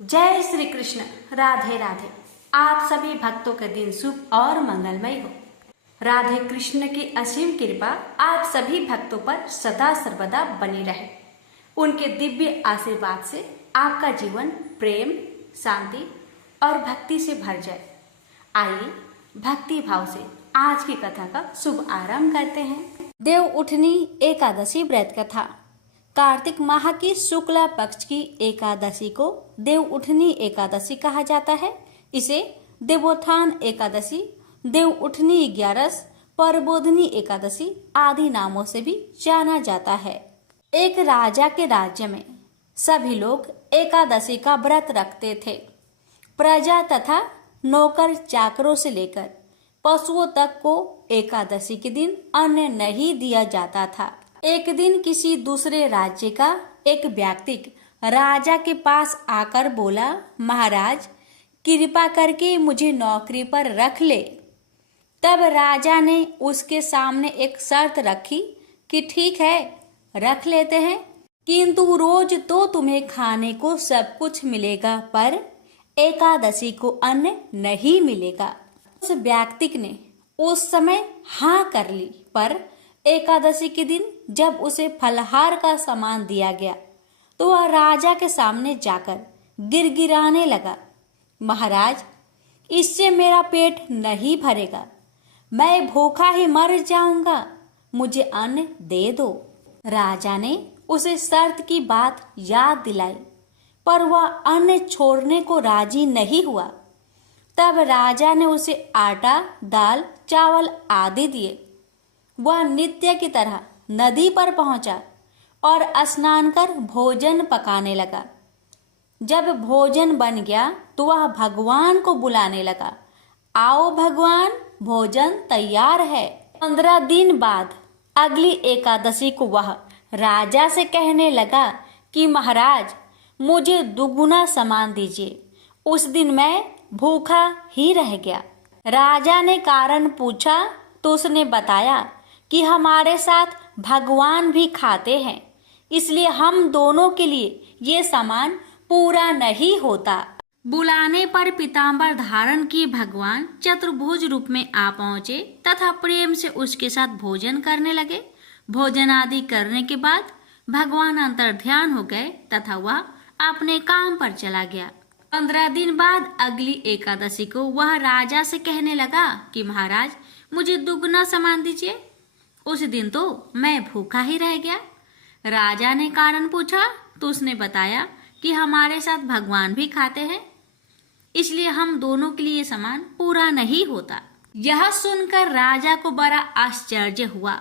जय श्री कृष्ण। राधे राधे। आप सभी भक्तों का दिन शुभ और मंगलमय हो। राधे कृष्ण की असीम कृपा आप सभी भक्तों पर सदा सर्वदा बनी रहे। उनके दिव्य आशीर्वाद से आपका जीवन प्रेम, शांति और भक्ति से भर जाए। आइए भक्ति भाव से आज की कथा का शुभ आरंभ करते हैं। देव उठनी एकादशी व्रत कथा। कार्तिक माह की शुक्ला पक्ष की एकादशी को देव उठनी एकादशी कहा जाता है। इसे देवोत्थान एकादशी, देव उठनी 11, परबोधनी एकादशी आदि नामों से भी जाना जाता है। एक राजा के राज्य में सभी लोग एकादशी का व्रत रखते थे। प्रजा तथा नौकर चाकरों से लेकर पशुओं तक को एकादशी के दिन अन्न नहीं दिया जाता था। एक दिन किसी दूसरे राज्य का एक व्यक्ति राजा के पास आकर बोला, महाराज कृपा करके मुझे नौकरी पर रख ले। तब राजा ने उसके सामने एक शर्त रखी कि ठीक है रख लेते हैं, किंतु रोज तो तुम्हें खाने को सब कुछ मिलेगा पर एकादशी को अन्न नहीं मिलेगा। उस व्यक्ति ने उस समय हाँ कर ली, पर एकादशी के दिन जब उसे फलहार का सामान दिया गया तो वह राजा के सामने जाकर गिड़गिड़ाने लगा, महाराज इससे मेरा पेट नहीं भरेगा, मैं भूखा ही मर जाऊंगा, मुझे अन्न दे दो। राजा ने उसे शर्त की बात याद दिलाई, पर वह अन्न छोड़ने को राजी नहीं हुआ। तब राजा ने उसे आटा, दाल, चावल आदि दिए। वह नित्य की तरह नदी पर पहुंचा और स्नान कर भोजन पकाने लगा। जब भोजन बन गया तो वह भगवान को बुलाने लगा, आओ भगवान भोजन तैयार है। 15 दिन बाद अगली एकादशी को वह राजा से कहने लगा कि महाराज मुझे दुगुना सामान दीजिए। उस दिन मैं भूखा ही रह गया। राजा ने कारण पूछा तो उसने बताया कि हमारे साथ भगवान भी खाते हैं, इसलिए हम दोनों के लिए ये सामान पूरा नहीं होता। बुलाने पर पीताम्बर धारण किए भगवान चतुर्भुज रूप में आ पहुंचे तथा प्रेम से उसके साथ भोजन करने लगे। भोजन आदि करने के बाद भगवान अंतर्ध्यान हो गए तथा वह अपने काम पर चला गया। 15 दिन बाद अगली एकादशी को वह राजा से कहने लगा कि महाराज मुझे दुगना सामान दीजिए। उस दिन तो मैं भूखा ही रह गया। राजा ने कारण पूछा तो उसने बताया कि हमारे साथ भगवान भी खाते हैं, इसलिए हम दोनों के लिए सामान पूरा नहीं होता। यह सुनकर राजा को बड़ा आश्चर्य हुआ।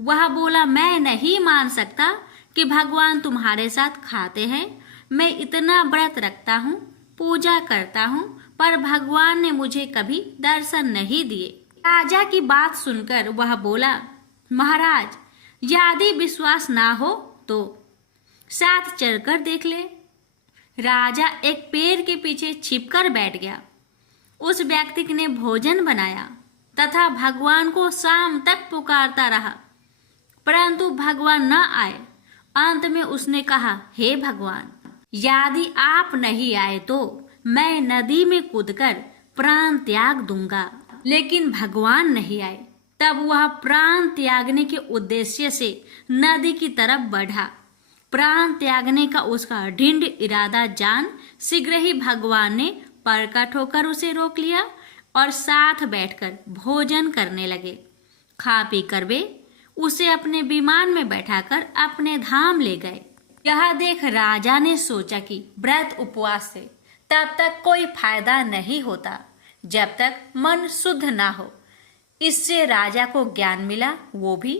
वह बोला, मैं नहीं मान सकता कि भगवान तुम्हारे साथ खाते हैं। मैं इतना व्रत रखता हूँ, पूजा करता हूँ, पर भगवान ने मुझे कभी दर्शन नहीं दिए। राजा की बात सुनकर वह बोला, महाराज यदि विश्वास ना हो तो साथ चलकर देख ले। राजा एक पेड़ के पीछे छिपकर बैठ गया। उस व्यक्ति ने भोजन बनाया तथा भगवान को शाम तक पुकारता रहा, परंतु भगवान न आए। अंत में उसने कहा, हे भगवान यदि आप नहीं आए तो मैं नदी में कूदकर प्राण त्याग दूंगा। लेकिन भगवान नहीं आए। तब वह प्राण त्यागने के उद्देश्य से नदी की तरफ बढ़ा। प्राण त्यागने का उसका दृढ़ इरादा जान शीघ्र ही भगवान ने प्रकट होकर उसे रोक लिया और साथ बैठकर भोजन करने लगे। खा पी कर वे उसे अपने विमान में बैठाकर अपने धाम ले गए। यह देख राजा ने सोचा कि व्रत उपवास से तब तक कोई फायदा नहीं होता जब तक मन शुद्ध ना हो। इससे राजा को ज्ञान मिला। वो भी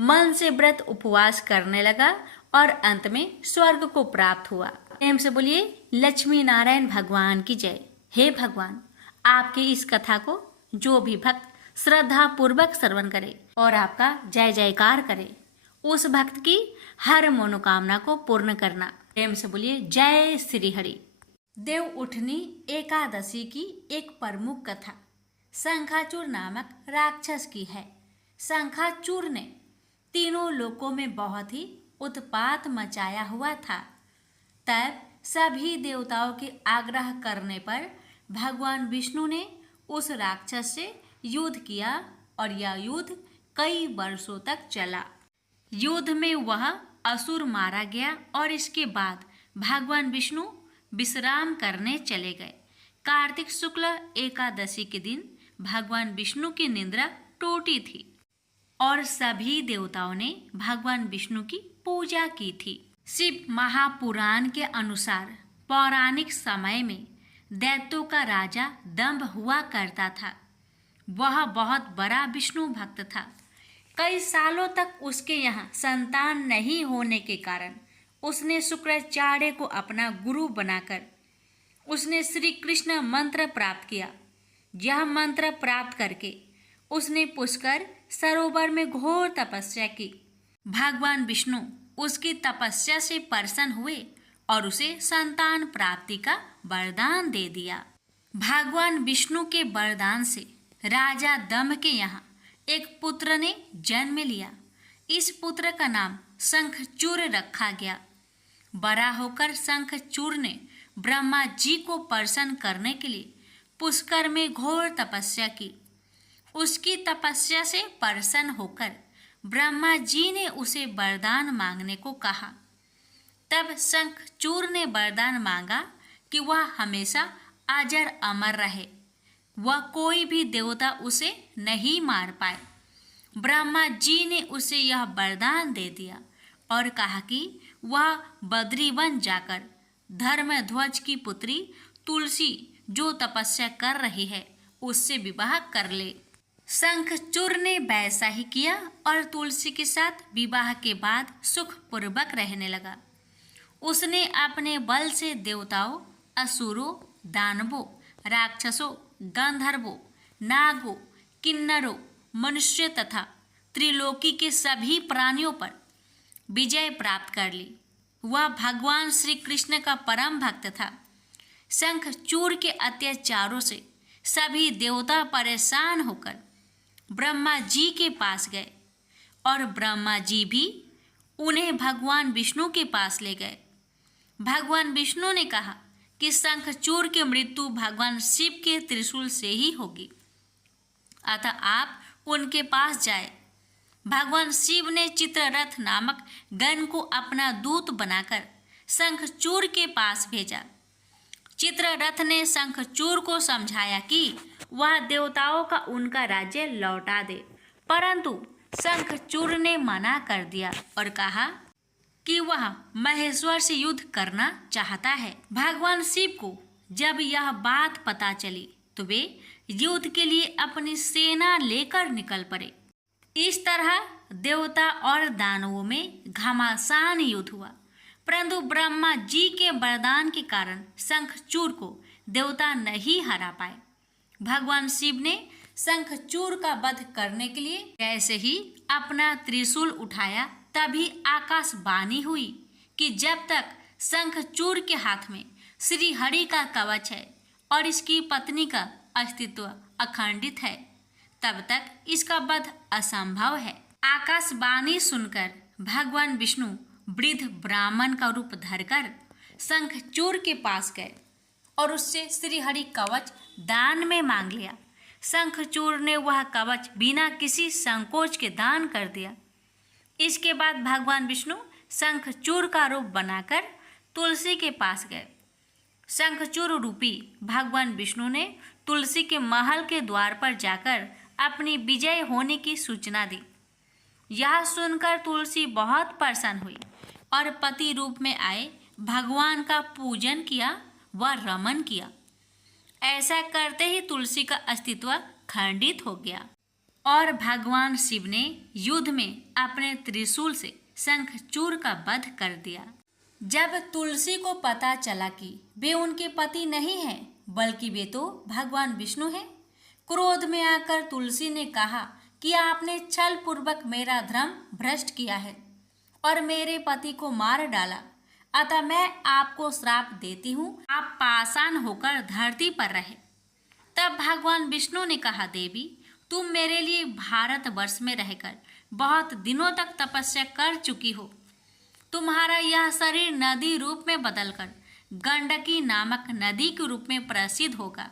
मन से व्रत उपवास करने लगा और अंत में स्वर्ग को प्राप्त हुआ। प्रेम से बोलिए लक्ष्मी नारायण भगवान की जय। हे भगवान आपकी इस कथा को जो भी भक्त श्रद्धा पूर्वक श्रवण करे और आपका जय जयकार करे, उस भक्त की हर मनोकामना को पूर्ण करना। प्रेम से बोलिए जय श्री हरि। देव उठनी एकादशी की एक प्रमुख कथा शंखाचूर नामक राक्षस की है। शंखाचूर ने तीनों लोकों में बहुत ही उत्पात मचाया हुआ था। तब सभी देवताओं के आग्रह करने पर भगवान विष्णु ने उस राक्षस से युद्ध किया और यह युद्ध कई वर्षों तक चला। युद्ध में वह असुर मारा गया और इसके बाद भगवान विष्णु विश्राम करने चले गए। कार्तिक शुक्ल एकादशी के दिन भगवान विष्णु की निद्रा टूटी थी और सभी देवताओं ने भगवान विष्णु की पूजा की थी। शिव महापुराण के अनुसार पौराणिक समय में दैत्यों का राजा दंभ हुआ करता था। वह बहुत बड़ा विष्णु भक्त था। कई सालों तक उसके यहाँ संतान नहीं होने के कारण उसने शुक्राचार्य को अपना गुरु बनाकर उसने श्री कृष्ण मंत्र प्राप्त किया। यह मंत्र प्राप्त करके उसने पुष्कर सरोवर में घोर तपस्या की। भगवान विष्णु उसकी तपस्या से प्रसन्न हुए और उसे संतान प्राप्ति का वरदान दे दिया। भगवान विष्णु के वरदान से राजा दंभ के यहाँ एक पुत्र ने जन्म लिया। इस पुत्र का नाम शंखचूर रखा गया। बड़ा होकर शंखचूर ने ब्रह्मा जी को प्रसन्न करने के लिए पुष्कर में घोर तपस्या की। उसकी तपस्या से प्रसन्न होकर ब्रह्मा जी ने उसे वरदान मांगने को कहा। तब शंखचूर ने वरदान मांगा कि वह हमेशा अजर अमर रहे, वह कोई भी देवता उसे नहीं मार पाए। ब्रह्मा जी ने उसे यह वरदान दे दिया और कहा कि वह बद्रीवन जाकर धर्मध्वज की पुत्री तुलसी जो तपस्या कर रही है उससे विवाह कर ले। शंखचूर ने वैसा ही किया और तुलसी के साथ विवाह के बाद सुखपूर्वक रहने लगा। उसने अपने बल से देवताओं, असुरों, दानवों, राक्षसों, गंधर्वों, नागों, किन्नरों, मनुष्य तथा त्रिलोकी के सभी प्राणियों पर विजय प्राप्त कर ली। वह भगवान श्री कृष्ण का परम भक्त था। शंखचूर के अत्याचारों से सभी देवता परेशान होकर ब्रह्मा जी के पास गए और ब्रह्मा जी भी उन्हें भगवान विष्णु के पास ले गए। भगवान विष्णु ने कहा कि शंखचूर की मृत्यु भगवान शिव के त्रिशूल से ही होगी, अतः आप उनके पास जाए। भगवान शिव ने चित्ररथ नामक गण को अपना दूत बनाकर शंखचूर के पास भेजा। चित्ररथ ने शंखचूर को समझाया कि वह देवताओं का उनका राज्य लौटा दे, परंतु शंखचूर ने मना कर दिया और कहा कि वह महेश्वर से युद्ध करना चाहता है। भगवान शिव को जब यह बात पता चली तो वे युद्ध के लिए अपनी सेना लेकर निकल पड़े। इस तरह देवता और दानवों में घमासान युद्ध हुआ, परंतु ब्रह्मा जी के वरदान के कारण शंखचूर को देवता नहीं हरा पाए। भगवान शिव ने शंखचूर का वध करने के लिए जैसे ही अपना त्रिशूल उठाया तभी आकाशवाणी हुई कि जब तक शंखचूर के हाथ में श्री हरि का कवच है और इसकी पत्नी का अस्तित्व अखंडित है तब तक इसका वध असंभव है। आकाशवाणी सुनकर भगवान विष्णु वृद्ध ब्राह्मण का रूप धरकर शंखचूर के पास गए और उससे श्री हरि कवच दान में मांग लिया। शंखचूर ने वह कवच बिना किसी संकोच के दान कर दिया। इसके बाद भगवान विष्णु शंखचूर का रूप बनाकर तुलसी के पास गए। शंखचूर रूपी भगवान विष्णु ने तुलसी के महल के द्वार पर जाकर अपनी विजय होने की सूचना दी। यह सुनकर तुलसी बहुत प्रसन्न हुई और पति रूप में आए भगवान का पूजन किया व रमन किया। ऐसा करते ही तुलसी का अस्तित्व खंडित हो गया और भगवान शिव ने युद्ध में अपने त्रिशूल से शंखचूर का वध कर दिया। जब तुलसी को पता चला कि वे उनके पति नहीं हैं बल्कि वे तो भगवान विष्णु हैं, क्रोध में आकर तुलसी ने कहा कि आपने छल पूर्वक मेरा धर्म भ्रष्ट किया है और मेरे पति को मार डाला, अतः मैं आपको श्राप देती हूँ, आप पाषाण होकर धरती पर रहे। तब भगवान विष्णु ने कहा, देवी तुम मेरे लिए भारतवर्ष में रहकर बहुत दिनों तक तपस्या कर चुकी हो। तुम्हारा यह शरीर नदी रूप में बदलकर गंडकी नामक नदी के रूप में प्रसिद्ध होगा।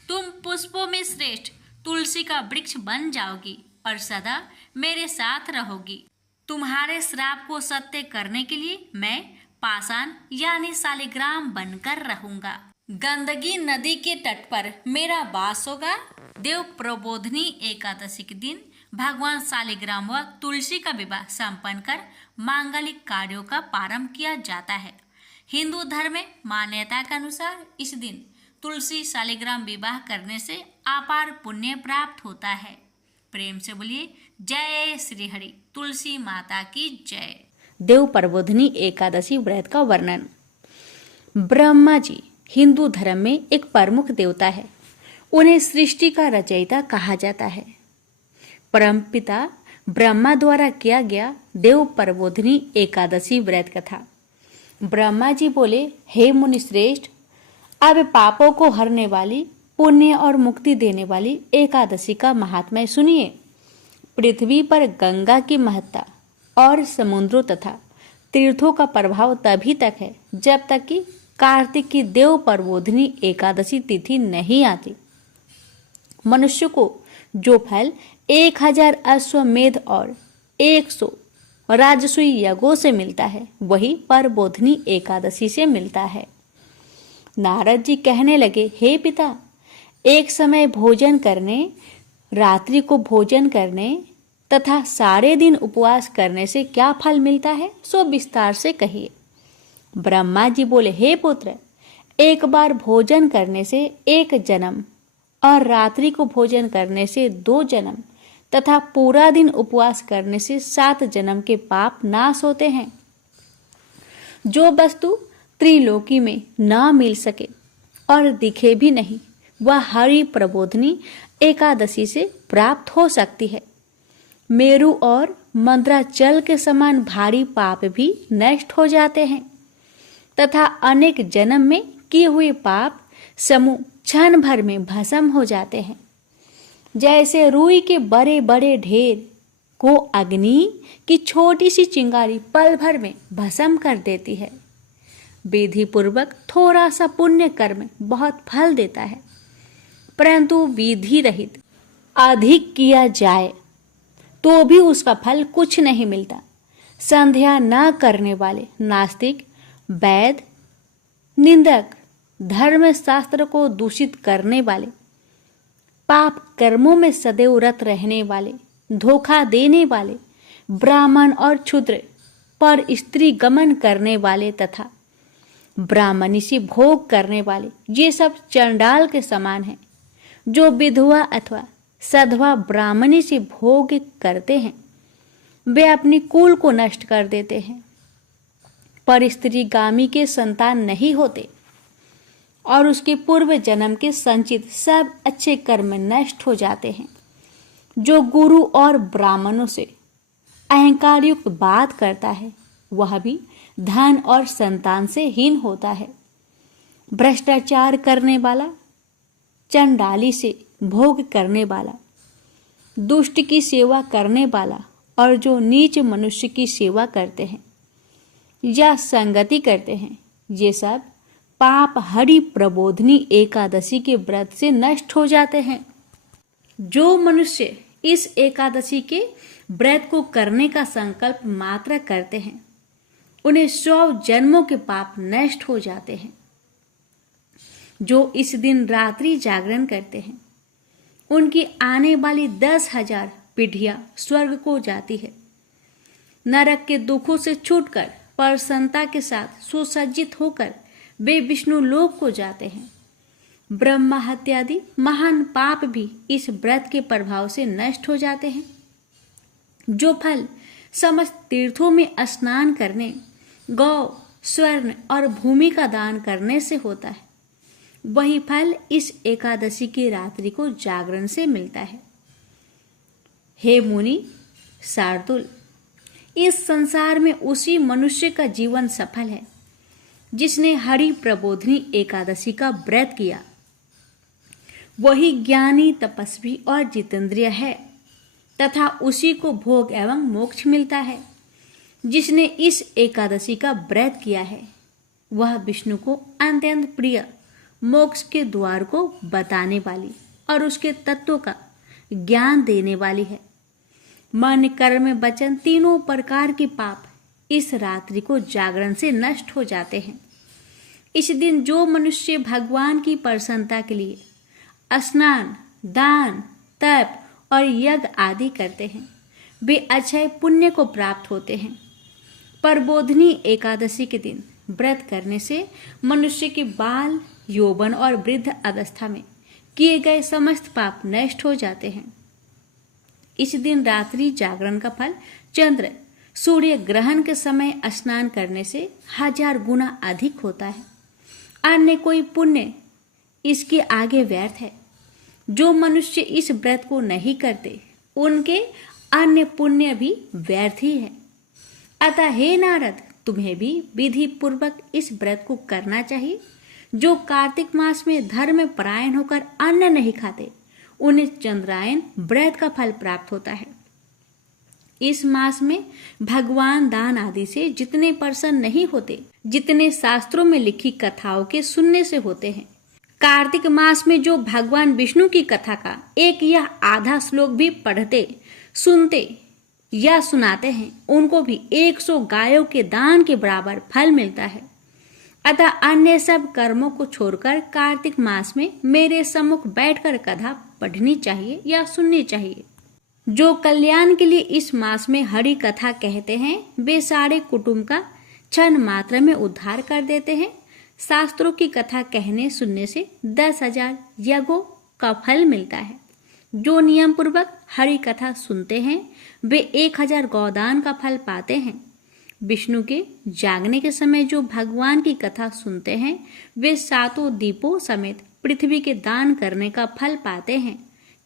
तुम पुष्पों में श्रेष्ठ तुलसी का वृक्ष बन जाओगी और सदा मेरे साथ रहोगी। तुम्हारे श्राप को सत्य करने के लिए मैं पाषाण यानी शालिग्राम बनकर रहूंगा। गंडकी नदी के तट पर मेरा वास होगा। देव प्रबोधिनी एकादशी के दिन भगवान शालिग्राम व तुलसी का विवाह संपन्न कर मांगलिक कार्यों का प्रारंभ किया जाता है। हिंदू धर्म में मान्यता के अनुसार इस दिन तुलसी शालिग्राम विवाह करने से अपार पुण्य प्राप्त होता है। प्रेम से बोलिए जय श्री हरि, तुलसी माता की जय। देव प्रबोधिनी एकादशी व्रत का वर्णन। ब्रह्मा जी हिंदू धर्म में एक प्रमुख देवता है। उन्हें सृष्टि का रचयिता कहा जाता है। परमपिता ब्रह्मा द्वारा किया गया देव प्रबोधिनी एकादशी व्रत कथा। ब्रह्मा जी बोले, हे मुनि श्रेष्ठ, अब पापों को हरने वाली, पुण्य और मुक्ति देने वाली एकादशी का महात्म्य सुनिए। पृथ्वी पर गंगा की महत्ता और समुद्रों तथा तीर्थों का प्रभाव तभी तक है जब तक कि कार्तिक की देव प्रबोधिनी एकादशी तिथि नहीं आती। मनुष्य को जो फल 1000 अश्वमेध और 100 राजसूय यज्ञों से मिलता है वही प्रबोधिनी एकादशी से मिलता है। नारद जी कहने लगे, हे पिता, एक समय भोजन करने, रात्रि को भोजन करने तथा सारे दिन उपवास करने से क्या फल मिलता है, सो विस्तार से कहिए। ब्रह्मा जी बोले, हे पुत्र, एक बार भोजन करने से 1 जन्म और रात्रि को भोजन करने से 2 जन्म तथा पूरा दिन उपवास करने से 7 जन्म के पाप नाश होते हैं। जो वस्तु त्रिलोकी में न मिल सके और दिखे भी नहीं, वह हरि प्रबोधिनी एकादशी से प्राप्त हो सकती है। मेरु और मंद्राचल के समान भारी पाप भी नष्ट हो जाते हैं तथा अनेक जन्म में किए हुए पाप समूह क्षण भर में भस्म हो जाते हैं। जैसे रुई के बड़े बड़े ढेर को अग्नि की छोटी सी चिंगारी पल भर में भस्म कर देती है। विधि पूर्वक थोड़ा सा पुण्य कर्म बहुत फल देता है, परंतु विधि रहित अधिक किया जाए तो भी उसका फल कुछ नहीं मिलता। संध्या न करने वाले नास्तिक, वैद, निंदक, धर्म शास्त्र को दूषित करने वाले, पाप कर्मों में सदैव रत रहने वाले, धोखा देने वाले, ब्राह्मण और क्षुद्र पर स्त्री गमन करने वाले तथा ब्राह्मणी से भोग करने वाले, ये सब चंडाल के समान हैं। जो विधवा अथवा सधवा ब्राह्मणी से भोग करते हैं वे अपनी कुल को नष्ट कर देते हैं, पर स्त्रीगामी के संतान नहीं होते और उसके पूर्व जन्म के संचित सब अच्छे कर्म नष्ट हो जाते हैं। जो गुरु और ब्राह्मणों से अहंकार युक्त बात करता है वह भी धन और संतान से हीन होता है। भ्रष्टाचार करने वाला, चंडाली से भोग करने वाला, दुष्ट की सेवा करने वाला और जो नीच मनुष्य की सेवा करते हैं या संगति करते हैं, ये सब पाप हरि प्रबोधिनी एकादशी के व्रत से नष्ट हो जाते हैं। जो मनुष्य इस एकादशी के व्रत को करने का संकल्प मात्र करते हैं उन्हें 100 जन्मों के पाप नष्ट हो जाते हैं। जो इस दिन रात्रि जागरण करते हैं उनकी आने वाली 10,000 पीढ़ियां स्वर्ग को जाती है। नरक के दुखों से छूटकर प्रसन्नता के साथ सुसज्जित होकर वे विष्णु लोक को जाते हैं। ब्रह्मा हत्यादि महान पाप भी इस व्रत के प्रभाव से नष्ट हो जाते हैं। जो फल समस्त तीर्थों में स्नान करने, गौ, स्वर्ण और भूमि का दान करने से होता है, वही फल इस एकादशी की रात्रि को जागरण से मिलता है। हे मुनि शार्दुल, इस संसार में उसी मनुष्य का जीवन सफल है जिसने हरि प्रबोधिनी एकादशी का व्रत किया। वही ज्ञानी, तपस्वी और जितेंद्रिय है तथा उसी को भोग एवं मोक्ष मिलता है जिसने इस एकादशी का व्रत किया है। वह विष्णु को अत्यंत प्रिय मोक्ष के द्वार को बताने वाली और उसके तत्वों का ज्ञान देने वाली है। मन, कर्म, वचन तीनों प्रकार के पाप इस रात्रि को जागरण से नष्ट हो जाते हैं। इस दिन जो मनुष्य भगवान की प्रसन्नता के लिए स्नान, दान, तप और यज्ञ आदि करते हैं वे अक्षय पुण्य को प्राप्त होते हैं। प्रबोधिनी एकादशी के दिन व्रत करने से मनुष्य के बाल, यौवन और वृद्ध अवस्था में किए गए समस्त पाप नष्ट हो जाते हैं। इस दिन रात्रि जागरण का फल चंद्र सूर्य ग्रहण के समय स्नान करने से 1000 गुना अधिक होता है। अन्य कोई पुण्य इसके आगे व्यर्थ है। जो मनुष्य इस व्रत को नहीं करते उनके अन्य पुण्य भी व्यर्थ ही है। अतः हे नारद, तुम्हें भी विधि पूर्वक इस व्रत को करना चाहिए। जो कार्तिक मास में धर्म परायण होकर अन्न नहीं खाते उन्हें चंद्रायन व्रत का फल प्राप्त होता है। इस मास में भगवान दान आदि से जितने प्रसन्न नहीं होते जितने शास्त्रों में लिखी कथाओं के सुनने से होते हैं। कार्तिक मास में जो भगवान विष्णु की कथा का एक या आधा श्लोक भी पढ़ते, सुनते या सुनाते हैं उनको भी 100 गायों के दान के बराबर फल मिलता है। अतः अन्य सब कर्मों को छोड़कर कार्तिक मास में मेरे सम्मुख बैठकर कथा पढ़नी चाहिए या सुननी चाहिए। जो कल्याण के लिए इस मास में हरि कथा कहते हैं वे सारे कुटुंब का क्षण मात्र में उद्धार कर देते हैं। शास्त्रों की कथा कहने सुनने से 10,000 यज्ञों का फल मिलता है। जो नियम पूर्वक हरि कथा सुनते हैं वे 1000 गौदान का फल पाते हैं। विष्णु के जागने के समय जो भगवान की कथा सुनते हैं वे 7 दीपों समेत पृथ्वी के दान करने का फल पाते हैं।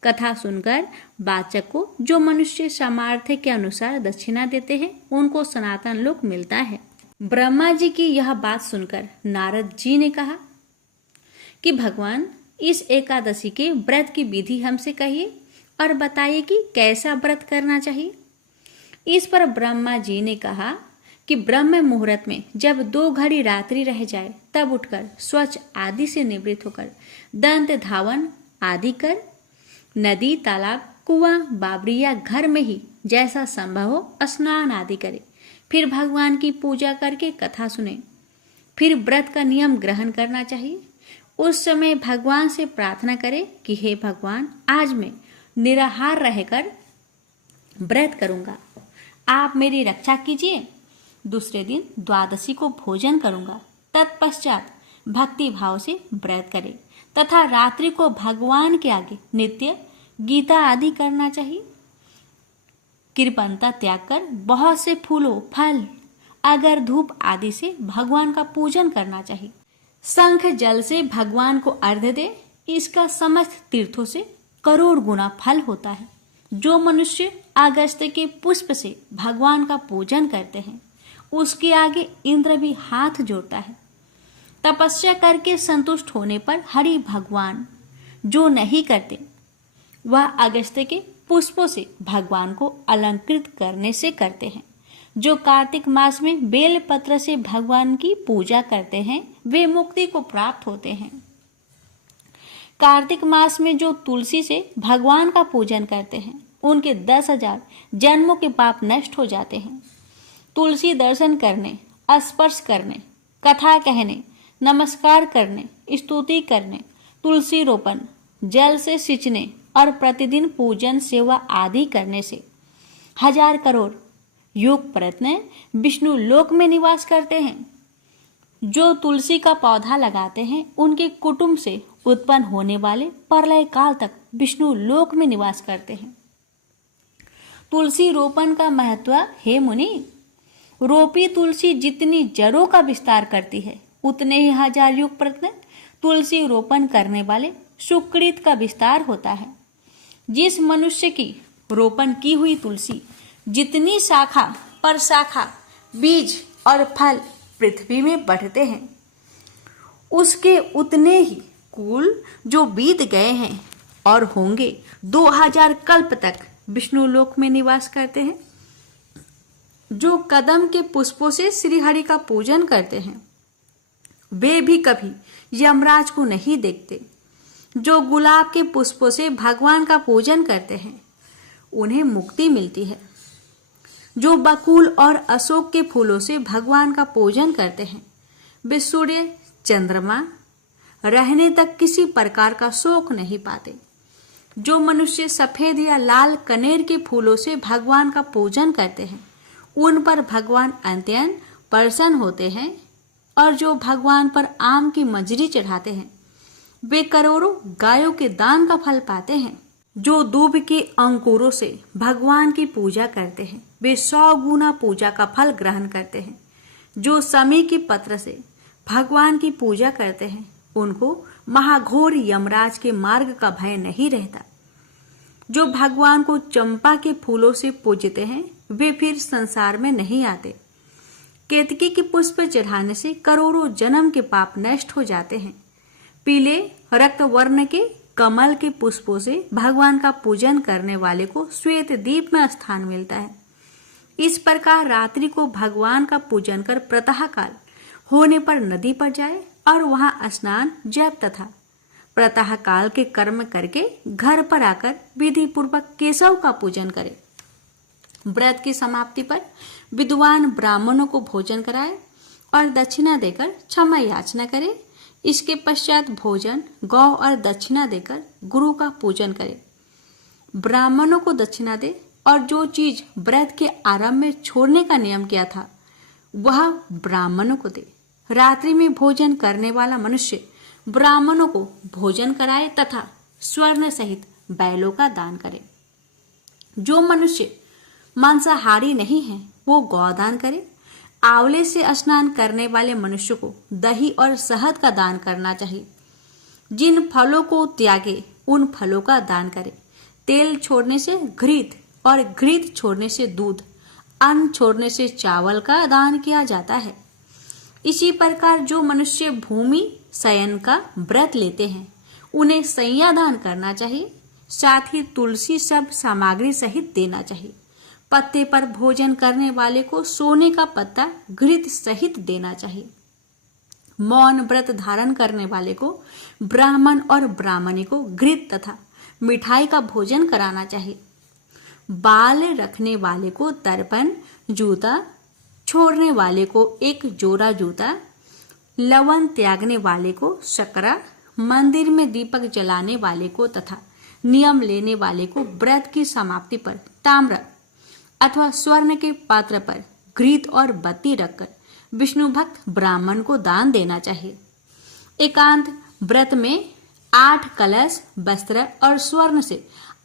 कथा सुनकर वाचक को जो मनुष्य सामर्थ्य के अनुसार दक्षिणा देते हैं उनको सनातन लोक मिलता है। ब्रह्मा जी की यह बात सुनकर नारद जी ने कहा कि भगवान, इस एकादशी के व्रत की विधि हमसे कहिए और बताइए कि कैसा व्रत करना चाहिए। इस पर ब्रह्मा जी ने कहा कि ब्रह्म मुहूर्त में जब 2 घड़ी रात्रि रह जाए तब उठकर स्वच्छ आदि से निवृत्त होकर दंत धावन आदि कर नदी, तालाब, कुआं, बावड़ी या घर में ही जैसा संभव हो स्नान आदि करे। फिर भगवान की पूजा करके कथा सुने। फिर व्रत का नियम ग्रहण करना चाहिए। उस समय भगवान से प्रार्थना करे कि हे भगवान, आज मैं निराहार रहकर व्रत करूंगा, आप मेरी रक्षा कीजिए। दूसरे दिन द्वादशी को भोजन करूंगा। तत्पश्चात भक्ति भाव से व्रत करे तथा रात्रि को भगवान के आगे नित्य गीता आदि करना चाहिए। कृपणता त्याग कर बहुत से फूलों, फल, अगर धूप आदि से भगवान का पूजन करना चाहिए। शंख जल से भगवान को अर्घ्य दे, इसका समस्त तीर्थों से करोड़ गुना फल होता है। जो मनुष्य अगस्त्य के पुष्प से भगवान का पूजन करते हैं उसके आगे इंद्र भी हाथ जोड़ता है। तपस्या करके संतुष्ट होने पर हरि भगवान जो नहीं करते वह अगस्त्य के पुष्पों से भगवान को अलंकृत करने से करते हैं। जो कार्तिक मास में बेल पत्र से भगवान की पूजा करते हैं वे मुक्ति को प्राप्त होते हैं। कार्तिक मास में जो तुलसी से भगवान का पूजन करते हैं उनके 10,000 जन्मों के पाप नष्ट हो जाते हैं। तुलसी दर्शन करने, स्पर्श करने, कथा कहने, नमस्कार करने, स्तुति करने, तुलसी रोपण, जल से सिंचने और प्रतिदिन पूजन सेवा आदि करने से 1000 करोड़ युग प्रयत्न विष्णु लोक में निवास करते हैं। जो तुलसी का पौधा लगाते हैं उनके कुटुंब से उत्पन्न होने वाले प्रलय काल तक विष्णु लोक में निवास करते हैं। तुलसी रोपण का महत्व, हे मुनि, रोपी तुलसी जितनी जड़ों का विस्तार करती है उतने ही 1000 युग प्रयत्न तुलसी रोपण करने वाले सुकृत का विस्तार होता है। जिस मनुष्य की रोपण की हुई तुलसी जितनी शाखा पर शाखा, बीज और फल पृथ्वी में बढ़ते हैं उसके उतने ही कुल जो बीत गए हैं और होंगे 2000 कल्प तक विष्णु लोक में निवास करते हैं। जो कदम के पुष्पों से श्री हरि का पूजन करते हैं वे भी कभी यमराज को नहीं देखते। जो गुलाब के पुष्पों से भगवान का पूजन करते हैं उन्हें मुक्ति मिलती है। जो बकुल और अशोक के फूलों से भगवान का पूजन करते हैं वे सूर्य चंद्रमा रहने तक किसी प्रकार का शोक नहीं पाते। जो मनुष्य सफेद या लाल कनेर के फूलों से भगवान का पूजन करते हैं उन पर भगवान अत्यंत प्रसन्न होते हैं। और जो भगवान पर आम की मजरी चढ़ाते हैं वे करोड़ों गायों के दान का फल पाते हैं। जो दूब के अंकुरों से भगवान की पूजा करते हैं वे 100 गुना पूजा का फल ग्रहण करते हैं। जो समी के पत्र से भगवान की पूजा करते हैं उनको महाघोर यमराज के मार्ग का भय नहीं रहता। जो भगवान को चंपा के फूलों से पूजते हैं वे फिर संसार में नहीं आते। केतकी के पुष्प चढ़ाने से करोड़ों जन्म के पाप नष्ट हो जाते हैं। पीले रक्त वर्ण के कमल के पुष्पों से भगवान का पूजन करने वाले को श्वेत दीप में स्थान मिलता है। इस प्रकार रात्रि को भगवान का पूजन कर प्रातः काल होने पर नदी पर जाए और वहां स्नान जप तथा प्रातः काल के कर्म करके घर पर आकर विधि पूर्वक केशव का पूजन करे। व्रत की समाप्ति पर विद्वान ब्राह्मणों को भोजन कराए और दक्षिणा देकर क्षमा याचना करे। इसके पश्चात भोजन गौ और दक्षिणा देकर गुरु का पूजन करे। ब्राह्मणों को दक्षिणा दे और जो चीज व्रत के आरंभ में छोड़ने का नियम किया था वह ब्राह्मणों को दे। रात्रि में भोजन करने वाला मनुष्य ब्राह्मणों को भोजन कराए तथा स्वर्ण सहित बैलों का दान करे। जो मनुष्य मांसाहारी नहीं है वो गौदान करे। आंवले से स्नान करने वाले मनुष्य को दही और शहद का दान करना चाहिए। जिन फलों को त्यागे उन फलों का दान करे। तेल छोड़ने से घृत और घृत छोड़ने से दूध, अन्न छोड़ने से चावल का दान किया जाता है। इसी प्रकार जो मनुष्य भूमि शयन का व्रत लेते हैं उन्हें सैया दान करना चाहिए। साथ ही तुलसी सब सामग्री सहित देना चाहिए। पत्ते पर भोजन करने वाले को सोने का पत्ता घृत सहित देना चाहिए। मौन व्रत धारण करने वाले को ब्राह्मण और ब्राह्मणी को घृत तथा मिठाई का भोजन कराना चाहिए। बाल रखने वाले को दर्पण, जूता छोड़ने वाले को एक जोड़ा जूता, लवण त्यागने वाले को शकरा, मंदिर में दीपक जलाने वाले को तथा नियम लेने वाले को व्रत की समाप्ति पर ताम्र अथवा स्वर्ण के पात्र पर घृत और बत्ती रखकर विष्णु भक्त ब्राह्मण को दान देना चाहिए। एकांत व्रत में 8 कलश वस्त्र और स्वर्ण से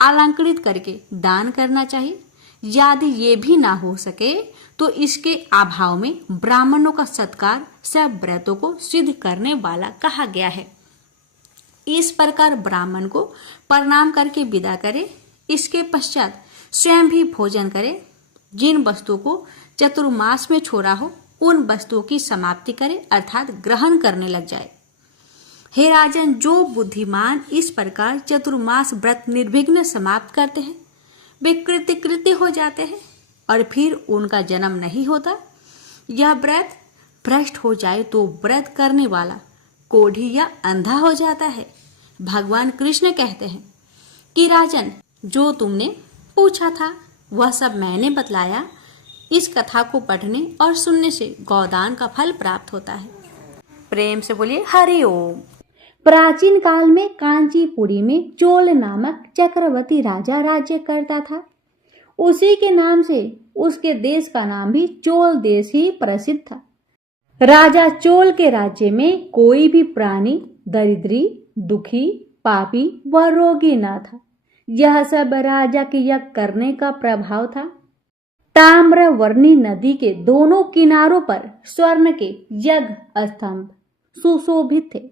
अलंकृत करके दान करना चाहिए। यदि ये भी ना हो सके तो इसके अभाव में ब्राह्मणों का सत्कार सब व्रतों को सिद्ध करने वाला कहा गया है। इस प्रकार ब्राह्मण को प्रणाम करके विदा करे। इसके पश्चात स्वयं भी भोजन करे। जिन वस्तुओं को चतुर्मास में छोड़ा हो उन वस्तुओं की समाप्ति करे अर्थात ग्रहण करने लग जाए। हे राजन, जो बुद्धिमान इस प्रकार चतुर्मास व्रत निर्विघ्न समाप्त करते हैं वे कृत्य हो जाते हैं और फिर उनका जन्म नहीं होता। यह व्रत भ्रष्ट हो जाए तो व्रत करने वाला कोढ़ी या अंधा हो जाता है। भगवान कृष्ण कहते हैं कि राजन, जो तुमने पूछा था वह सब मैंने बतलाया। इस कथा को पढ़ने और सुनने से गौदान का फल प्राप्त होता है। प्रेम से बोलिए हरि ओम। प्राचीन काल में कांचीपुरी में चोल नामक चक्रवर्ती राजा राज्य करता था। उसी के नाम से उसके देश का नाम भी चोल देश ही प्रसिद्ध था। राजा चोल के राज्य में कोई भी प्राणी दरिद्री, दुखी, पापी व रोगी न था। यह सब राजा के यज्ञ करने का प्रभाव था। ताम्रवर्णी नदी के दोनों किनारों पर स्वर्ण के यज्ञ स्तंभ सुशोभित थे।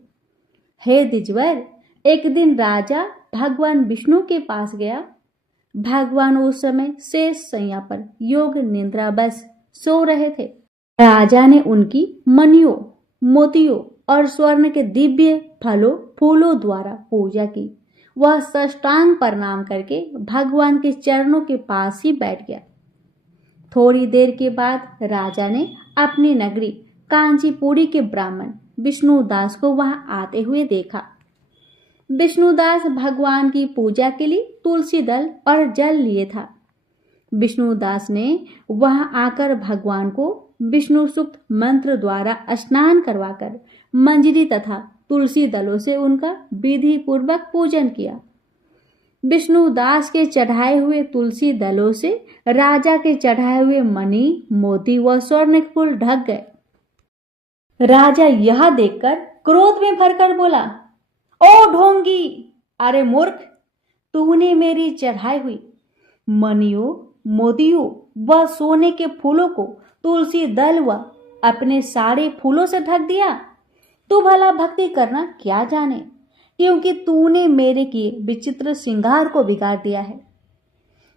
हे द्विजवर, एक दिन राजा भगवान विष्णु के पास गया। भगवान उस समय शेष शैया पर योग निद्रा बस सो रहे थे। राजा ने उनकी मणियों, मोतियों और स्वर्ण के दिव्य फूलों द्वारा पूजा की। वह साष्टांग प्रणाम करके भगवान के चरणों के पास ही बैठ गया। थोड़ी देर के बाद राजा ने अपनी नगरी कांचीपुरी के ब्राह्मण विष्णुदास को वहां आते हुए देखा। विष्णुदास भगवान की पूजा के लिए तुलसी दल और जल लिए था। विष्णुदास ने वहां आकर भगवान को विष्णु सूक्त मंत्र द्वारा स्नान करवाकर मंजरी तथा तुलसी दलों से उनका विधि पूर्वक पूजन किया। विष्णुदास के चढ़ाए हुए तुलसी दलों से राजा के चढ़ाए हुए मणि, मोती व स्वर्ण फूल ढक गए। राजा यह देखकर क्रोध में भरकर बोला, ओ ढोंगी, अरे मूर्ख, तूने मेरी चढ़ाई हुई मणियों, मोतियों व सोने के फूलों को तुलसी दल व अपने सारे फूलों से ढक दिया। तू भला भक्ति करना क्या जाने, क्योंकि तूने मेरे किए विचित्र श्रृंगार को बिगाड़ दिया है।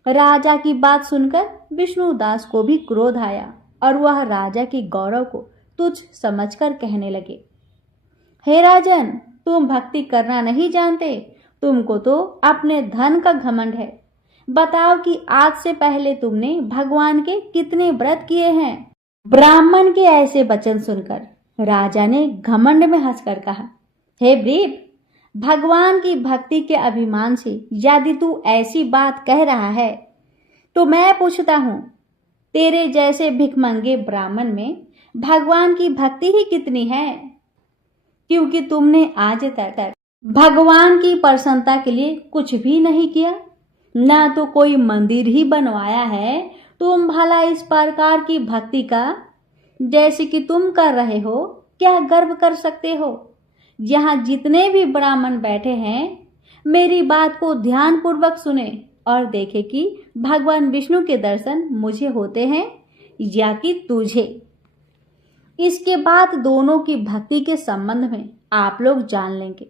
राजा की बात सुनकर विष्णुदास को भी क्रोध आया और वह राजा के गौरव को तुच्छ समझकर कहने लगे, हे राजन, तुम भक्ति करना नहीं जानते, तुमको तो अपने धन का घमंड है। बताओ कि आज से पहले तुमने भगवान के कितने व्रत किए हैं। ब्राह्मण के ऐसे वचन सुनकर राजा ने घमंड में हंसकर कहा, हे वृप, भगवान की भक्ति के अभिमान से यदि तू ऐसी बात कह रहा है तो मैं पूछता हूं, तेरे जैसे भिखमंगे ब्राह्मण में भगवान की भक्ति ही कितनी है? क्योंकि तुमने आज तक भगवान की प्रसन्नता के लिए कुछ भी नहीं किया, ना तो कोई मंदिर ही बनवाया है। तुम भला इस प्रकार की भक्ति का जैसे कि तुम कर रहे हो क्या गर्व कर सकते हो? यहाँ जितने भी ब्राह्मण बैठे हैं मेरी बात को ध्यान पूर्वक सुने और देखे कि भगवान विष्णु के दर्शन मुझे होते हैं या कि तुझे। इसके बाद दोनों की भक्ति के संबंध में आप लोग जान लेंगे।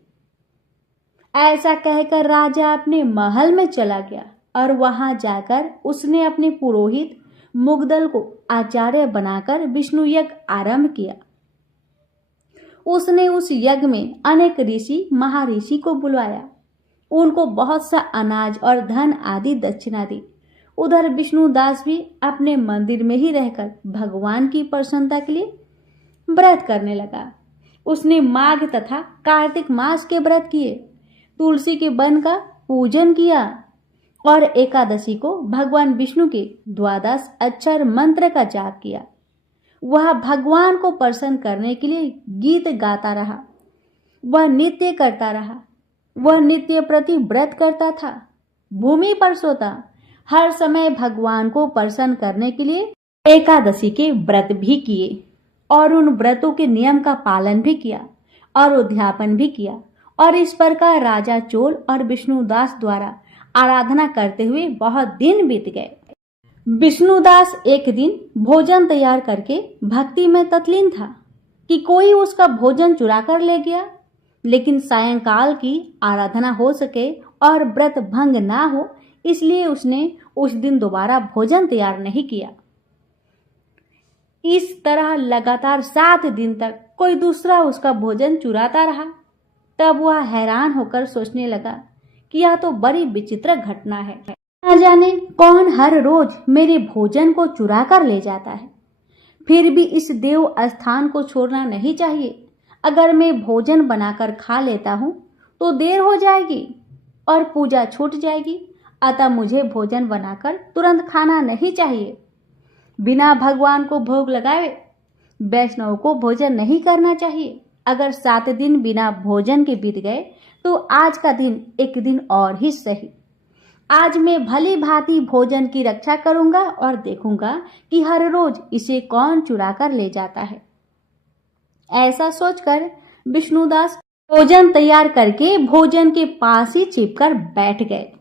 ऐसा कहकर राजा अपने महल में चला गया और वहां जाकर उसने अपने पुरोहित मुग्दल को आचार्य बनाकर विष्णु यज्ञ आरंभ किया। उसने उस यज्ञ में अनेक ऋषि महर्षि को बुलवाया, उनको बहुत सा अनाज और धन आदि दक्षिणा दी। उधर विष्णुदास भी अपने मंदिर में ही रहकर भगवान की प्रसन्नता के लिए व्रत करने लगा। उसने माघ तथा कार्तिक मास के व्रत किए, तुलसी के वन का पूजन किया और एकादशी को भगवान विष्णु के द्वादश अक्षर मंत्र का जाप किया। वह भगवान को प्रसन्न करने के लिए गीत गाता रहा, वह नृत्य करता रहा, वह नित्य प्रति व्रत करता था, भूमि पर सोता, हर समय भगवान को प्रसन्न करने के लिए एकादशी के व्रत भी किए और उन व्रतों के नियम का पालन भी किया और उद्यापन भी किया। और इस प्रकार राजा चोल और विष्णुदास द्वारा आराधना करते हुए बहुत दिन बीत गए। विष्णुदास एक दिन भोजन तैयार करके भक्ति में तत्लीन था कि कोई उसका भोजन चुरा कर ले गया, लेकिन सायंकाल की आराधना हो सके और व्रत भंग ना हो, इसलिए उसने उस दिन दोबारा भोजन तैयार नहीं किया। इस तरह लगातार 7 दिन तक कोई दूसरा उसका भोजन चुराता रहा। तब वह हैरान होकर सोचने लगा कि यह तो बड़ी विचित्र घटना है। न जाने कौन हर रोज मेरे भोजन को चुरा कर ले जाता है। फिर भी इस देव स्थान को छोड़ना नहीं चाहिए। अगर मैं भोजन बनाकर खा लेता हूँ तो देर हो जाएगी और पूजा छूट जाएगी। अतः मुझे भोजन बनाकर तुरंत खाना नहीं चाहिए। बिना भगवान को भोग लगाए वैष्णव को भोजन नहीं करना चाहिए। अगर 7 दिन बिना भोजन के बीत गए तो आज का दिन एक दिन और ही सही। आज मैं भली भांति भोजन की रक्षा करूंगा और देखूंगा कि हर रोज इसे कौन चुरा कर ले जाता है। ऐसा सोचकर विष्णुदास भोजन तैयार करके भोजन के पास ही छिपकर बैठ गए।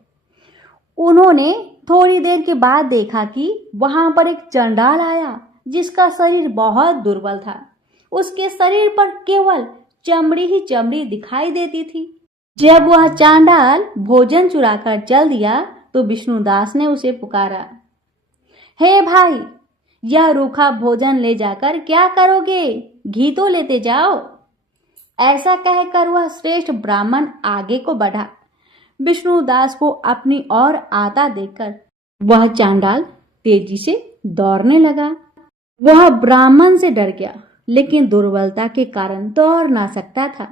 उन्होंने थोड़ी देर के बाद देखा कि वहां पर एक चंडाल आया जिसका शरीर बहुत दुर्बल था। उसके शरीर पर केवल चमड़ी ही चमड़ी दिखाई देती थी। जब वह चांडाल भोजन चुराकर चल दिया तो विष्णुदास ने उसे पुकारा, हे भाई, यह रूखा भोजन ले जाकर क्या करोगे? घी तो लेते जाओ। ऐसा कहकर वह श्रेष्ठ ब्राह्मण आगे को बढ़ा। विष्णुदास को अपनी ओर आता देखकर वह चांडाल तेजी से दौड़ने लगा। वह ब्राह्मण से डर गया लेकिन दुर्बलता के कारण दौड़ ना सकता था,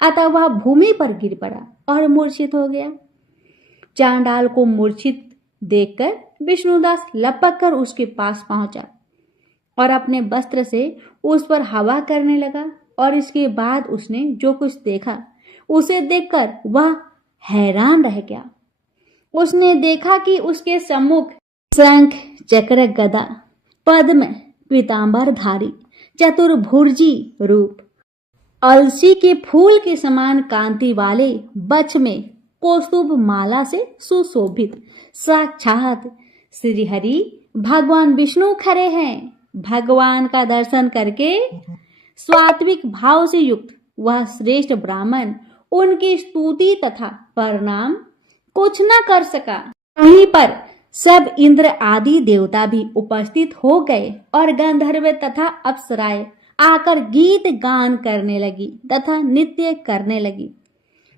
अतः वह भूमि पर गिर पड़ा और मूर्छित हो गया। चांडाल को मूर्छित देखकर विष्णुदास लपक कर उसके पास पहुंचा और अपने वस्त्र से उस पर हवा करने लगा, और इसके बाद उसने जो कुछ देखा उसे देखकर वह हैरान रह गया। उसने देखा कि उसके सम्मुख शंख, चक्र, गदा, पद्म, पीतांबरधारी, चतुर्भुजी रूप, अलसी के फूल के समान कांति वाले बछ में कौस्तुभ माला से सुशोभित साक्षात श्रीहरि भगवान विष्णु खड़े हैं। भगवान का दर्शन करके स्वात्विक भाव से युक्त वह श्रेष्ठ ब्राह्मण उनकी स्तुति तथा प्रणाम कुछ न कर सका। वहीं पर सब इंद्र आदि देवता भी उपस्थित हो गए और गंधर्व तथा अप्सराएं आकर गीत गान करने लगी तथा नृत्य करने लगी।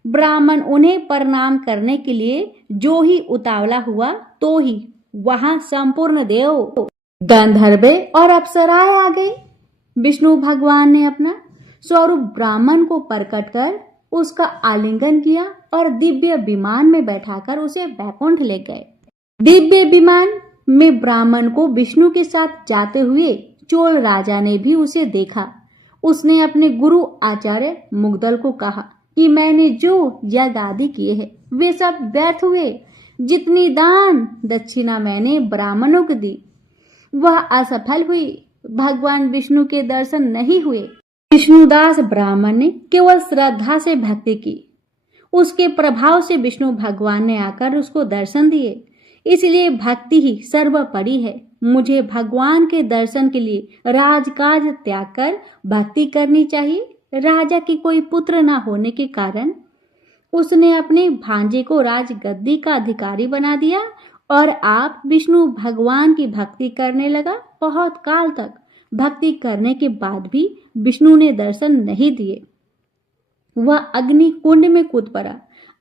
ब्राह्मण उन्हें प्रणाम करने के लिए जो ही उतावला हुआ तो ही वहां संपूर्ण देव, गंधर्व और अप्सराएं आ गई। विष्णु भगवान ने अपना स्वरूप ब्राह्मण को प्रकट कर उसका आलिंगन किया और दिव्य विमान में बैठाकर उसे बैकुंठ ले गए। दिव्य विमान में ब्राह्मण को विष्णु के साथ जाते हुए चोल राजा ने भी उसे देखा। उसने अपने गुरु आचार्य मुग्दल को कहा कि मैंने जो यज्ञ आदि किए हैं वे सब व्यर्थ हुए। जितनी दान दक्षिणा मैंने ब्राह्मणों को दी वह असफल हुई। भगवान विष्णु के दर्शन नहीं हुए। विष्णुदास ब्राह्मण ने केवल श्रद्धा से भक्ति की। उसके प्रभाव से विष्णु भगवान ने आकर उसको दर्शन दिए। इसलिए भक्ति ही सर्वोपरि है। मुझे भगवान के दर्शन के लिए राजकाज त्याग कर भक्ति करनी चाहिए। राजा की कोई पुत्र न होने के कारण उसने अपने भांजे को राजगद्दी का अधिकारी बना दिया और आप विष्णु भगवान की भक्ति करने लगा। बहुत काल तक भक्ति करने के बाद भी विष्णु ने दर्शन नहीं दिए। वह अग्नि कुंड में कूद पड़ा।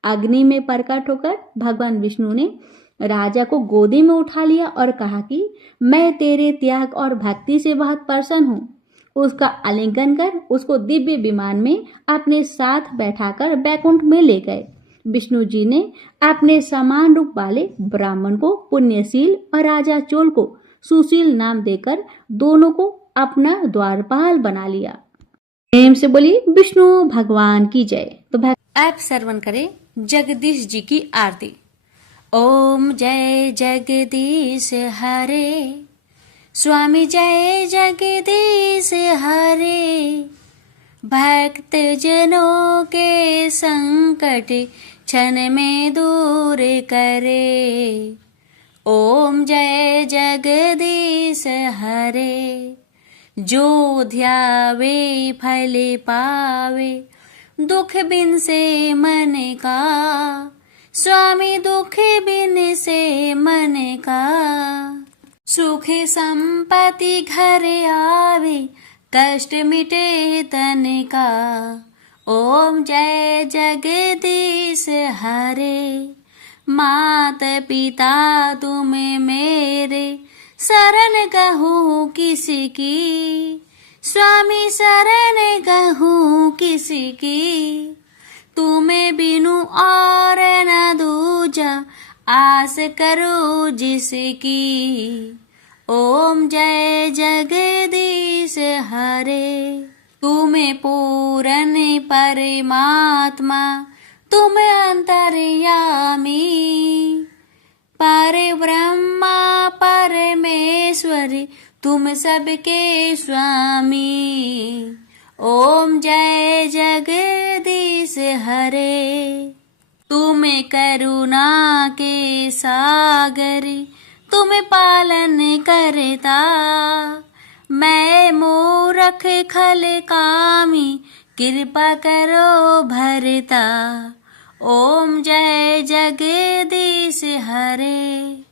अग्नि में प्रकट होकर भगवान विष्णु ने राजा को गोदी में उठा लिया और कहा कि मैं तेरे त्याग और भक्ति से बहुत प्रसन्न हूँ। उसका आलिंगन कर उसको दिव्य विमान में अपने साथ बैठाकर बैकुंठ में ले गए। विष्णु जी ने अपने समान रूप वाले ब्राह्मण को पुण्यशील और राजा चोल को सुशील नाम देकर दोनों को अपना द्वारपाल बना लिया। प्रेम से बोलिए विष्णु भगवान की जय। तो आप श्रवण करें जगदीश जी की आरती। ओम जय जगदीश हरे, स्वामी जय जगदीश हरे। भक्त जनों के संकट क्षण में दूर करे। ओम जय जगदीश हरे। जो ध्यावे फल पावे, दुख बिन से मन का। स्वामी दुख बिन से मन का। सुख संपत्ति घर आवे, कष्ट मिटे तन का। ओम जय जगदीश हरे। मात पिता तुम मेरे, शरण कहूँ किसकी। स्वामी शरण कहूँ किसकी। तुम्हें बिनु और न दूजा, आस करो जिसकी। ओम जय जगदीश हरे। तुम्हें पूर्ण परमात्मा, तुम अंतर्यामी। पर ब्रह्मा परमेश्वरी, तुम सबके स्वामी। ओम जय जगदीश हरे। तुम करुणा के सागर, तुम पालन करता। मैं मूर्ख खल कामी, कृपा करो भरता। ओम जय जगदीश हरे।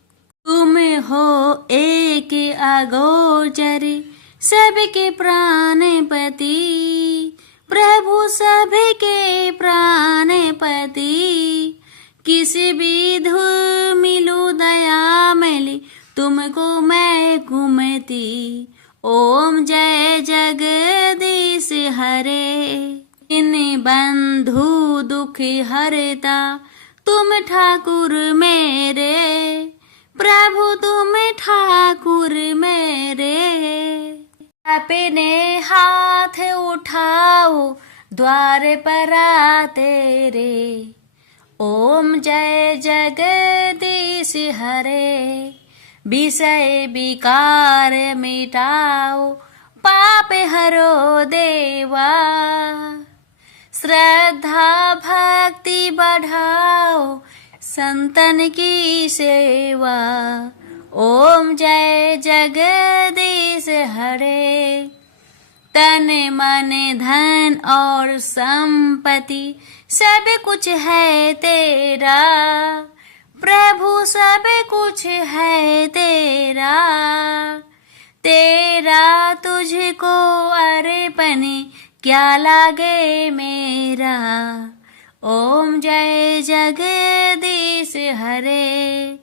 तुम हो एक अगोचर, सबके प्राणपति। प्रभु सबके प्राणपति। किस विधु मिलू दया मिली, तुमको मैं कुमति। ओम जय जगदीश जगदीश हरे। इन बंधु दुख हरता तुम ठाकुर मेरे, प्रभु तुम ठाकुर मेरे। अपने हाथ उठाओ द्वार पर तेरे, ओम जय जगदीश हरे। विषय विकार मिटाओ पाप हरो देवा, श्रद्धा भक्ति बढ़ाओ संतन की सेवा। ओम जय जगदीश हरे। तन मन धन और संपत्ति सब कुछ है तेरा, प्रभु सब कुछ है तेरा। तेरा तुझको अर्पण क्या लागे मेरा। ओम जय जगदीश हरे।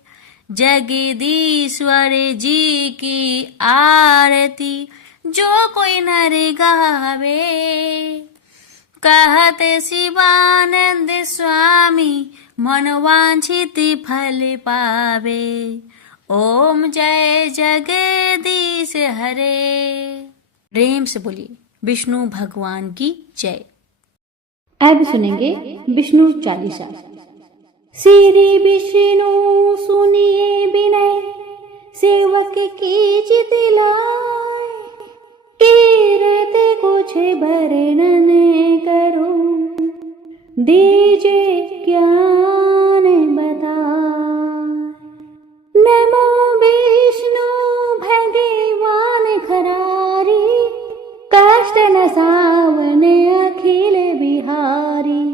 जगदीश्वर जी की आरती जो कोई नर गावे, कहत शिवानंद स्वामी मनवांछित फल पावे। ओम जय जगदीश हरे। प्रेम से बोलिए विष्णु भगवान की जय। अब सुनेंगे विष्णु चालीसा। श्री विष्णु सुनिए विनय, सेवक की चित लाए। कीरत कुछ वर्णन करो, दीजे ज्ञान बताए। नमो विष्णु भगवान खरारी, कष्ट न सावन अखिल बिहारी।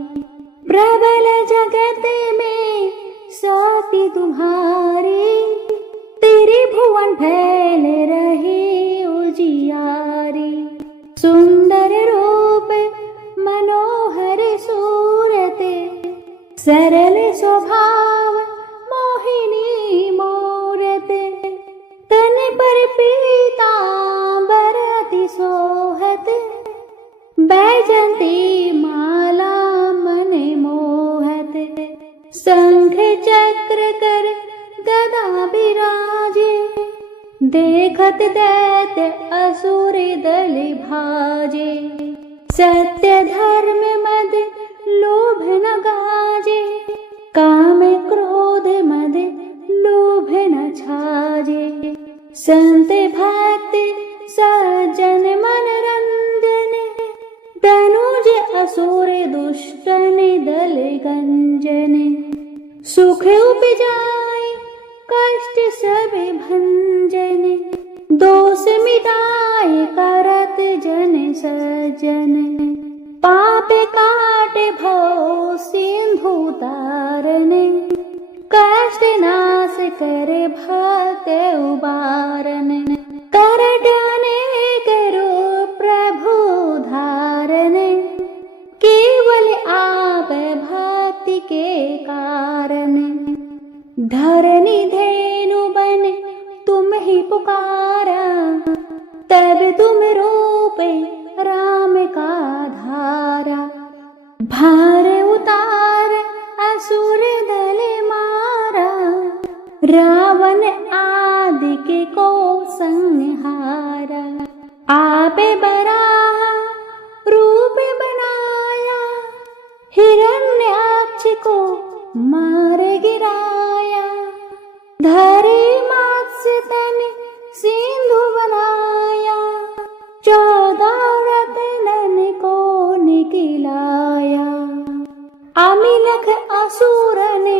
प्रबल जगत में शक्ति तुम्हारी, तेरे भुवन फैल रहे उजियारी। सुंदर रूप मनोहर सूरत, सरल स्वभाव मोहिनी मूरत। तन पर पीतांबर अति सोहत, बैजंती माला मन मोहत। शंख चक्र कर गदा विराजे, देखत दैत्य असुर दल भाजे। सत्य धर्म मद लोभ न गाजे, काम क्रोध मद लोभ न छाजे। संत भक्त सज्जन मनरंजन, तनुज असुर दुष्टन दल गंजन। सुख उपजाए कष्ट सब भंजन, दोष मिटाए करत जन सज्जन। पाप काट भव सिंधु तारन, कष्ट नाश करे भक्त उबारन। कर डाने करो प्रभु धारन, केवल आप भक्ति के कारण। धरनी धेनु बन तुम ही पुकारा, तब तुम रोपे राम का धारा। भार उतार असुर दल मारा, रावण आदि के को संहारा। आपे बराह रूप बनाया, हिरण्याक्ष को मार गिराया। धरे मत्स्य तन सिंधु बनाया, 14 रत्नन को निकलाया। अमिलख असुर ने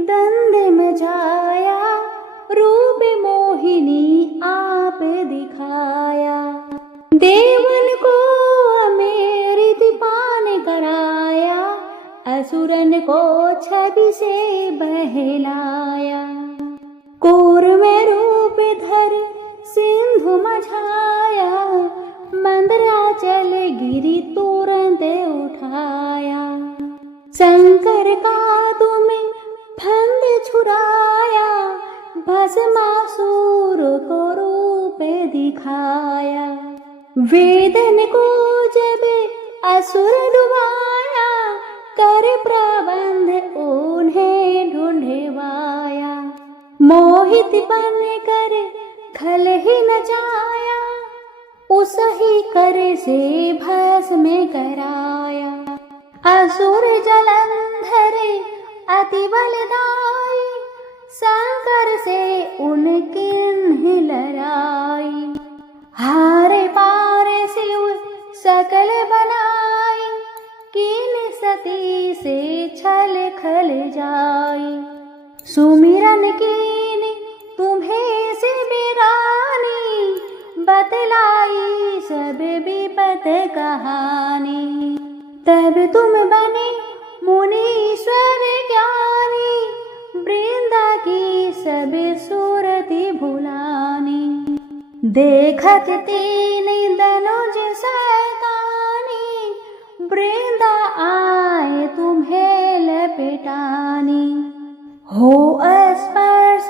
दंड मचाया, रूप मोहिनी आप दिखाया। देवन को अमेरित पान कराया, असुरन को छवि से बहलाया। कूर्म रूप धर सिंधु मझाया, मंदराचल गिरी तुरंत उठाया। शंकर का तुम्हें फंद छुड़ाया, भस्मासुर को रूप दिखाया। वेदन को असुर डुबाया, कर प्रबंध उन्हें ढूंढवाया। मोहित बन कर खल ही न जाया, उस ही कर से भस्म कराया। असुर जलंधर अति बलदाई, शंकर से उनकी लड़ाई। हारे पारे शिव सकल बनाई, कीन सती से छल खल जाई। सुमिरन कीन तुम्हें से बिरानी, बतलाई सब विपत कहानी। तब तुम बने मुनीश्वर ज्ञानी, वृंदा की सब सूरति भुलानी। देखत तीन धनुज शैतानी, वृंदा आए तुम्हें लपेटानी। हो स्पर्श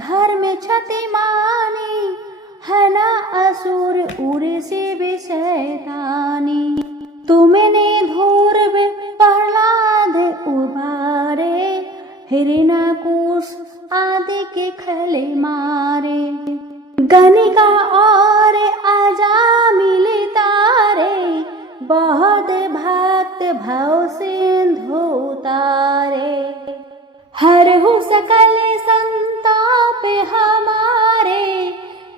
धर्म क्षति मानी, हना असुर उर शिव शैतानी। तुमने धूर्व प्रहलाद उबारे, हिरण्यकुश आदि के खले मारे। गणिका और अजामिल तारे, बहुत भक्त भव सिंधु तारे। हरहु सकल संताप हमारे,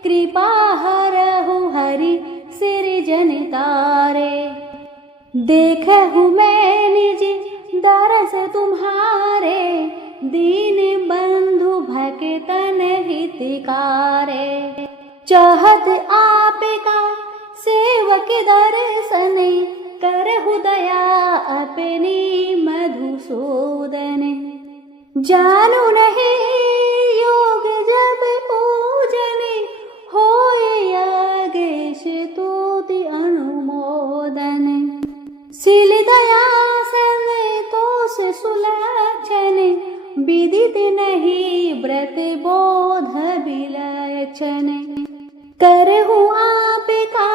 कृपा हरहु हरि सिरजन तारे। देखहु मैं निज दरस तुम्हारे, दीन बंधु भक्तन हितकारे। चाहत आपका सेवक दर्शन, करहु दया अपनी मधुसूदन। जानु नहीं योग जब पूजन, होए यागेश स्तुति अनुमोदन। शील दया संतोष सुलक्षण, विदित नहीं व्रत बोध विलक्षण। करहु आपका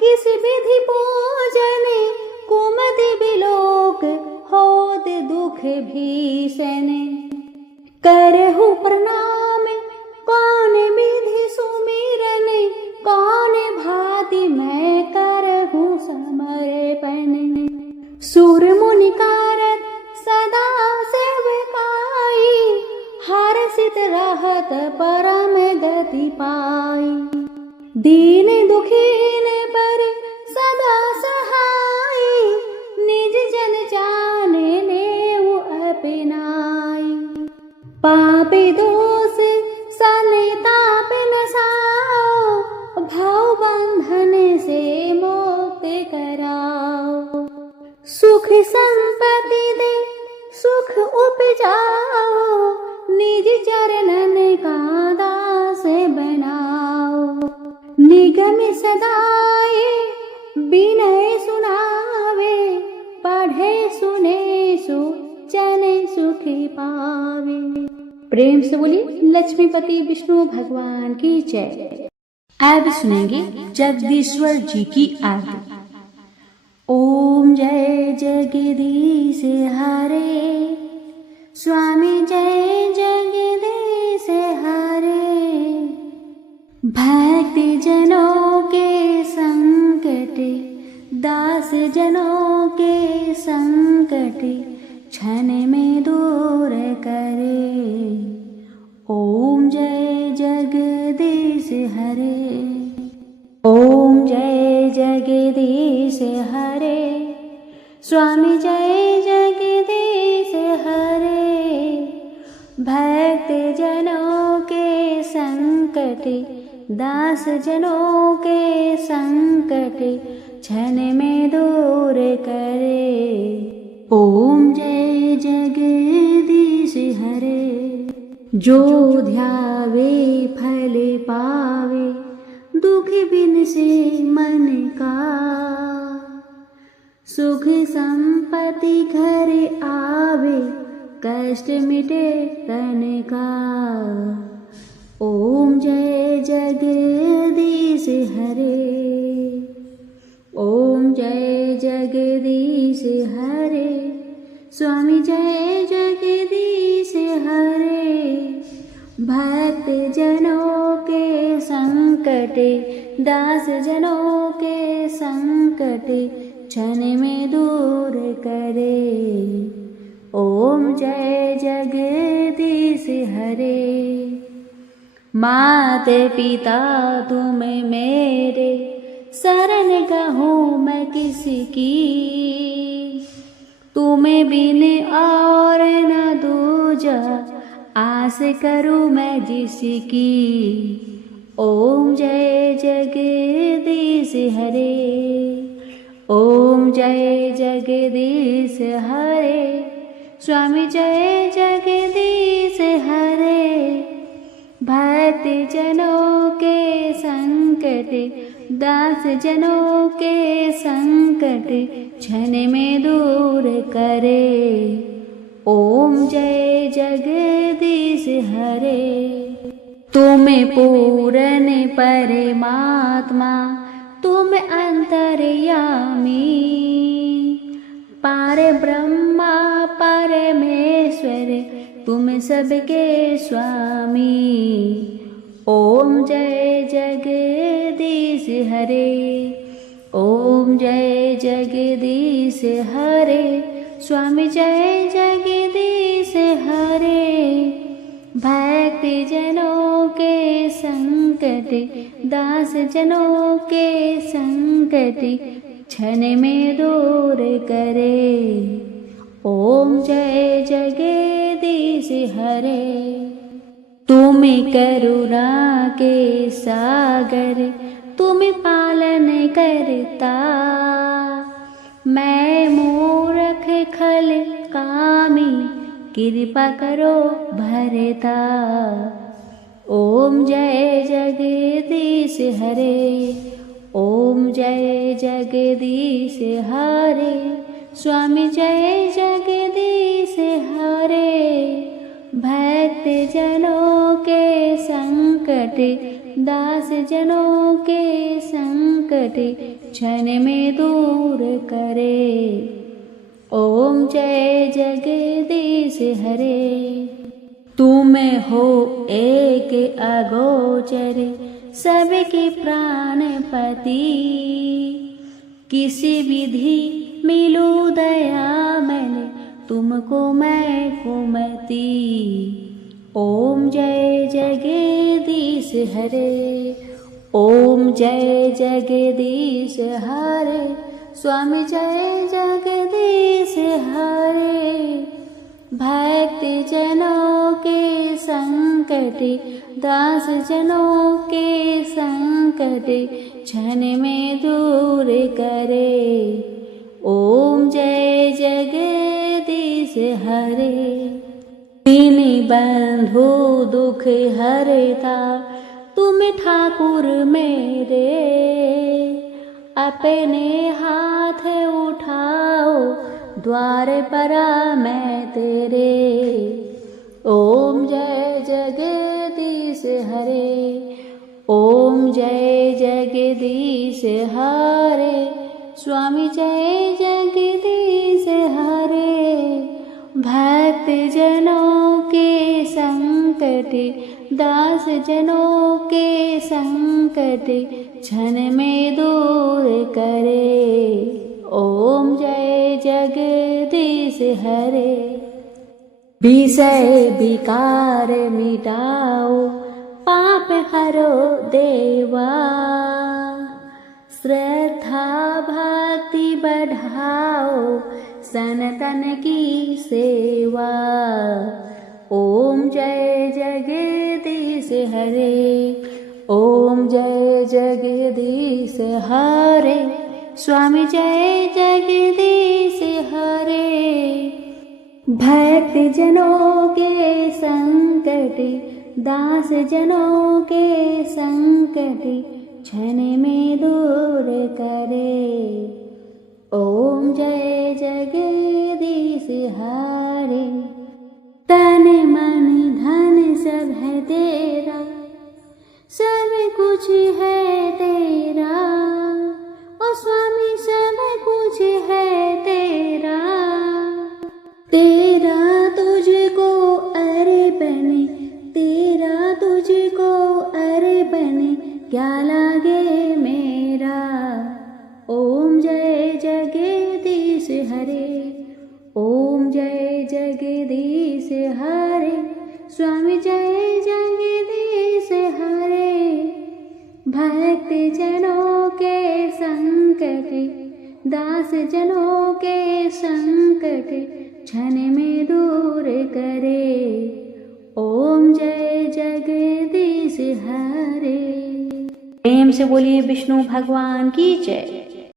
किस विधि पूजन, कुमति बिलोक होत दुख भीषण। करहु प्रणाम कौन विधि सुमिरन, कौन भांति मैं करहु समर्पण। सूर मुनि कारत सदा सेवकाई, हर्षित रहत परम गति पाई। दीन दुखीन पर सदा सहाई, निज जन जाने लेऊ अपनाई। पापी दोष संताप नसाओ, भाव बंधन से मुक्त कराओ। सुख संपत्ति दे सुख उपजाओ, निज चरणन का दास बनाओ। निगम सदाए विनय सुनावे, पढ़े सुने सो जन सुख पावे। प्रेम से बोली लक्ष्मीपति विष्णु भगवान की जय। अब सुनेंगे जगदीश्वर जी की आरती। ओम जय जगदीश हरे, स्वामी जय जगदीश हरे। भक्त जनों के संकट, दास जनों के संकट, क्षण में दूर करे। ओम जय जगदीश हरे, ओम जय जगदीश हरे। स्वामी जय जगदीश हरे। भक्त जनों के संकट, दास जनों के संकट, क्षण में दूर करे। ओम जय जगदीश हरे। जो ध्यावे फल पावे, दुख बिन से मन का। सुख संपत्ति घर आवे, कष्ट मिटे तन का। ओम जय जगदीश हरे, ओम जय जग जगदीश हरे, स्वामी जय जगदीश हरे। भक्त जनों के संकट, दास जनों के संकट, क्षण में दूर करे। ओम जय जगदीश हरे। मात पिता तुम मेरे, शरण गहूँ मैं किसकी, तुम्हें बिन और न दूजा, आस करूँ मैं जिसकी। ओम जय जगदीश हरे, ओम जय जगदीश हरे, स्वामी जय जगदीश हरे। भक्त जनों के संकट, दास जनों के संकट, क्षण में दूर करे। ओम जय जगदीश हरे। तुम पूर्ण परमात्मा, तुम अंतर्यामी, पार ब्रह्मा परमेश्वर, तुम सबके स्वामी। ओम जय जगदीश हरे, ओम जय जगदीश हरे, स्वामी जय जगदीश हरे। भक्त जनों के संकट, दास जनों के संकट, क्षण में दूर करे। ओम जय जगदीश हरे। तुम करुणा के सागर, तुम पालन करता, मैं मूर्ख खल कामी, कृपा करो भरता। ओम जय जगदीश हरे, ओम जय जगदीश हरे, स्वामी जय जगदीश हरे। भक्त जनों के संकट, दास जनों के संकट, क्षण में दूर करे। ओम जय जगदीश हरे। तुम हो एक अगोचर, सबके प्राणपति, किसी विधि मिलूं दया मैंने, तुमको मैं कुमति। ओम जय जगदीश हरे, ओम जय जगदीश हरे, स्वामी जय जगदीश हरे। भक्त जनों के संकट, दास जनों के संकट, क्षण में दूर करे। ओम जय जगदीश हरे। दीन बंधु दुख हरता, तुम ठाकुर मेरे, अपने हाथ उठाओ, द्वार पर मैं तेरे। ओम जय जगदीश हरे, ओम जय जगदीश हरे, स्वामी जय जगदीश हरे। भक्त जनों के संकट, दास जनों के संकट, क्षण में दूर करे। ओम जय जगदीश हरे। विषय विकार मिटाओ, पाप हरो देवा, श्रद्धा भक्ति बढ़ाओ, सनातन की सेवा। ओम जय जगदीश हरे, ओम जय जगदीश हरे, स्वामी जय जगदीश हरे। भक्त जनों के संकट, दास जनों के संकट, क्षण में दूर करे। ओम जय जगदीश हरे। तन मन धन सब है तेरा, सब कुछ है तेरा, ओ स्वामी सब कुछ है तेरा। भक्त जनों के संकट, दास जनों के संकट क्षण में दूर करे। ओम जय जगदीश हरे। प्रेम से बोलिए विष्णु भगवान की जय।